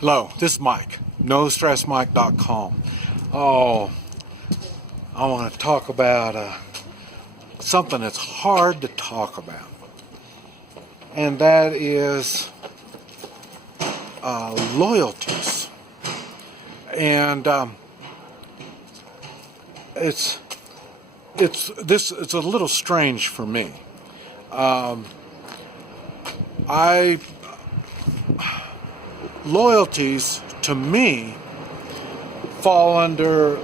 Hello, this is Mike, NoStressMike.com. Oh, I want to talk about something that's hard to talk about, and that is loyalties. And it's a little strange for me. Loyalties to me fall under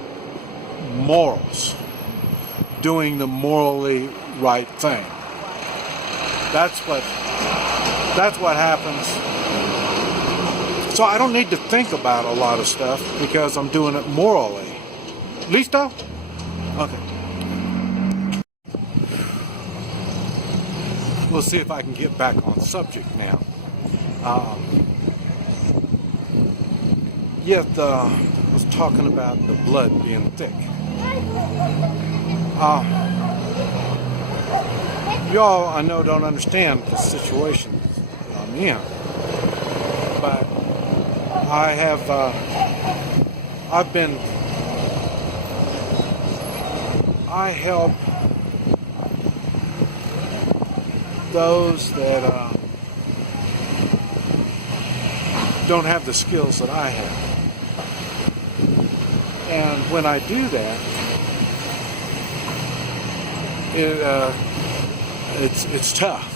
morals, doing the morally right thing. That's what happens. So I don't need to think about a lot of stuff because I'm doing it morally. Listo? Okay. We'll see if I can get back on subject now. I was talking about the blood being thick. Y'all, I know, don't understand the situation I'm in, but I help those that don't have the skills that I have. And when I do that, it's tough.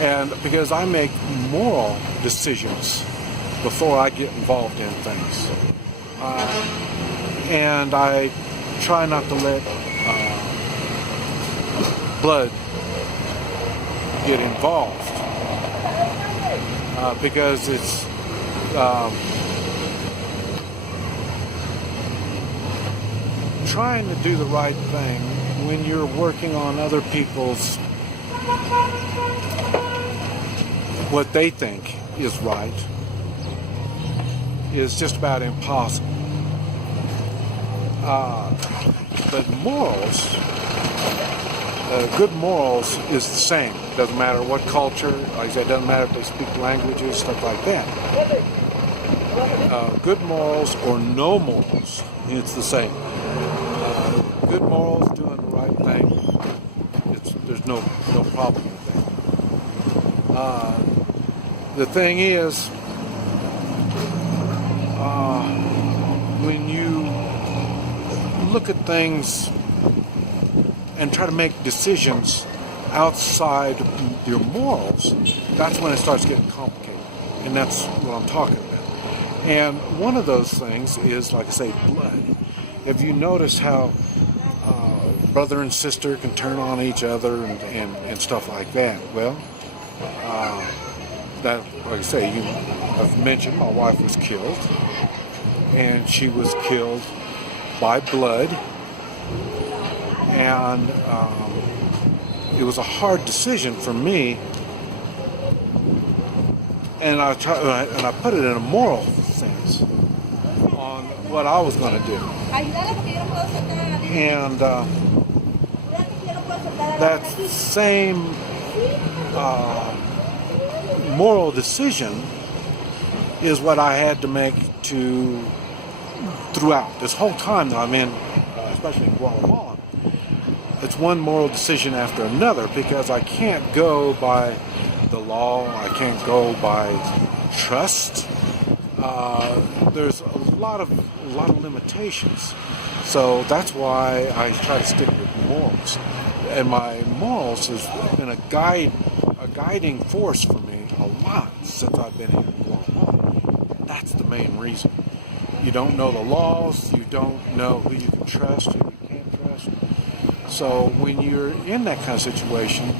And because I make moral decisions before I get involved in things. And I try not to let blood get involved. Because it's trying to do the right thing when you're working on other people's what they think is right is just about impossible. But morals, good morals is the same. Doesn't matter what culture, like I said, doesn't matter if they speak languages, stuff like that. Good morals or no morals, it's the same. Good morals, doing the right thing, there's no problem with that. The thing is, when you look at things and try to make decisions outside your morals, that's when it starts getting complicated. And that's what I'm talking about. And one of those things is, like I say, blood. Have you noticed how brother and sister can turn on each other and stuff like that? Well, that, like I say, I've mentioned my wife was killed, and she was killed by blood, and it was a hard decision for me, and I put it in a moral sense on what I was going to do. And that same moral decision is what I had to make throughout this whole time that I'm in, especially in Guatemala. It's one moral decision after another because I can't go by the law. I can't go by trust. There's a lot of limitations. So that's why I try to stick with morals. And my morals has been a guiding force for me a lot since I've been here in Guatemala. That's the main reason. You don't know the laws. You don't know who you can trust, who you can't trust. So when you're in that kind of situation,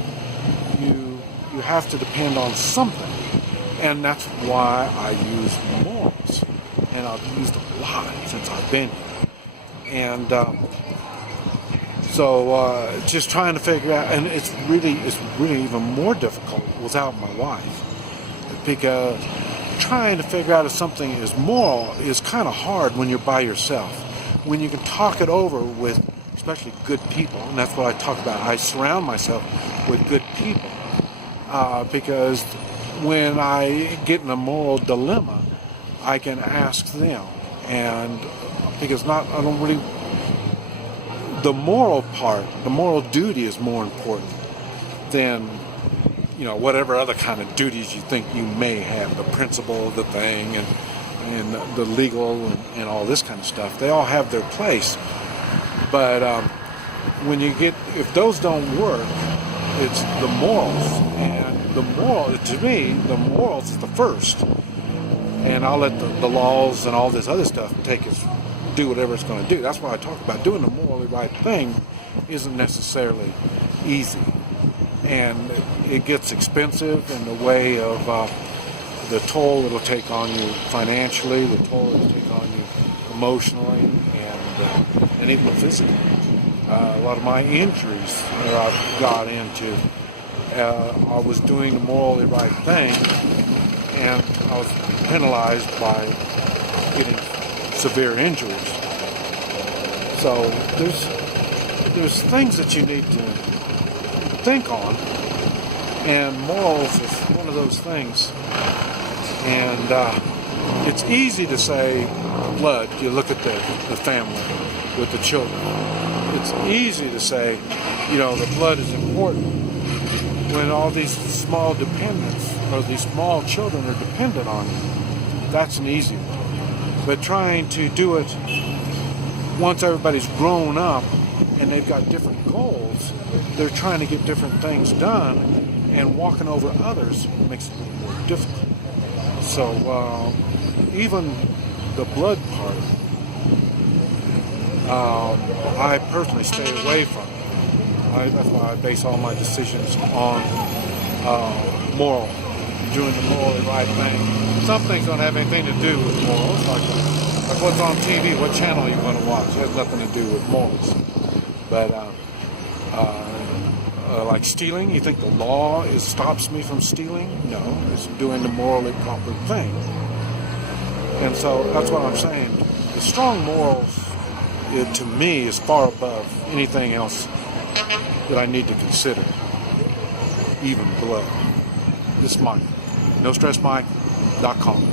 you have to depend on something. And that's why I use morals. And I've used a lot since I've been here. And so just trying to figure out, and it's really even more difficult without my wife, because trying to figure out if something is moral is kind of hard when you're by yourself. When you can talk it over with especially good people, and that's what I talk about. I surround myself with good people because when I get in a moral dilemma, I can ask them, and because I don't really, the moral part, the moral duty is more important than, whatever other kind of duties you think you may have, the principle of the thing and the legal and all this kind of stuff. They all have their place, but if those don't work, it's the morals, and to me, the morals is the first, and I'll let the laws and all this other stuff do whatever it's going to do. That's why I talk about doing the morally right thing isn't necessarily easy, and it gets expensive in the way of the toll it'll take on you financially, the toll it'll take on you emotionally, and even physically. A lot of my injuries that I've got into, I was doing the morally right thing, and I was penalized by getting severe injuries. So there's things that you need to think on, and morals is one of those things. And it's easy to say blood. You look at the family with the children. It's easy to say, the blood is important when all these small dependents or these small children are dependent on you. That's an easy one. But trying to do it once everybody's grown up and they've got different goals, they're trying to get different things done, and walking over others makes it a little more difficult. So even the blood part, I personally stay away from it. That's why I base all my decisions on moral, doing the morally right thing. Some things don't have anything to do with morals, like what's on TV, what channel you want to watch. It has nothing to do with morals. But like stealing, you think the law stops me from stealing? No, it's doing the morally proper thing. And so that's what I'm saying. The strong morals, to me, is far above anything else that I need to consider, even blood. This is Mike. NoStressMike.com.